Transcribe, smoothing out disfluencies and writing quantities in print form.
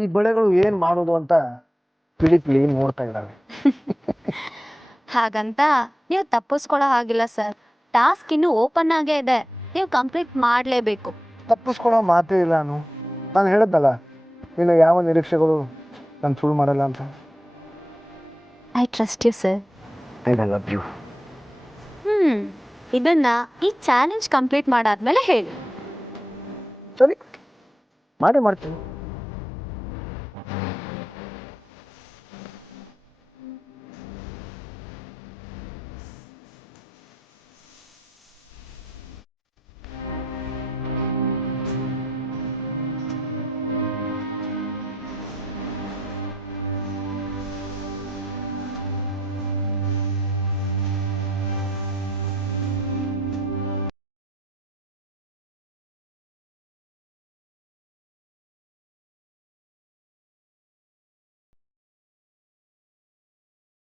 ಈ ಬಳೆಗಳು ಏನು ಮಾಡೋದು ಅಂತ ಪಿಳಿ ನೋಡ್ತಾ ಇದ್ದಾವೆ. ಹಾಗಂತ ನೀವು ತಪ್ಪಿಸ್ಕೊಳ್ಳೋ ಹಾಗಿಲ್ಲ ಸರ್. ಟಾಸ್ಕ್ ಇನ್ನು ಓಪನ್ ಆಗೇ ಇದೆ, ನೀವು ಕಂಪ್ಲೀಟ್ ಮಾಡಲೇಬೇಕು. ತಪ್ಪಿಸ್ಕೊಳ್ಳೋ ಮಾತೇ ಇಲ್ಲ. ನಾನು ಹೇಳಿದ್ನಲ್ಲ, ಇನ್ನು ಯಾವ ನಿರೀಕ್ಷೆಗಳು ನಾನು ಸುಳ್ಳು ಮಾಡಲ್ಲ ಅಂತ. I trust you sir. I love you. ಇದನ್ನ ಈ ಚಾಲೆಂಜ್ ಕಂಪ್ಲೀಟ್ ಮಾಡಾದ್ಮೇಲೆ ಹೇಳಿ. ಸರಿ, ಮಾಡ್ತೀನಿ.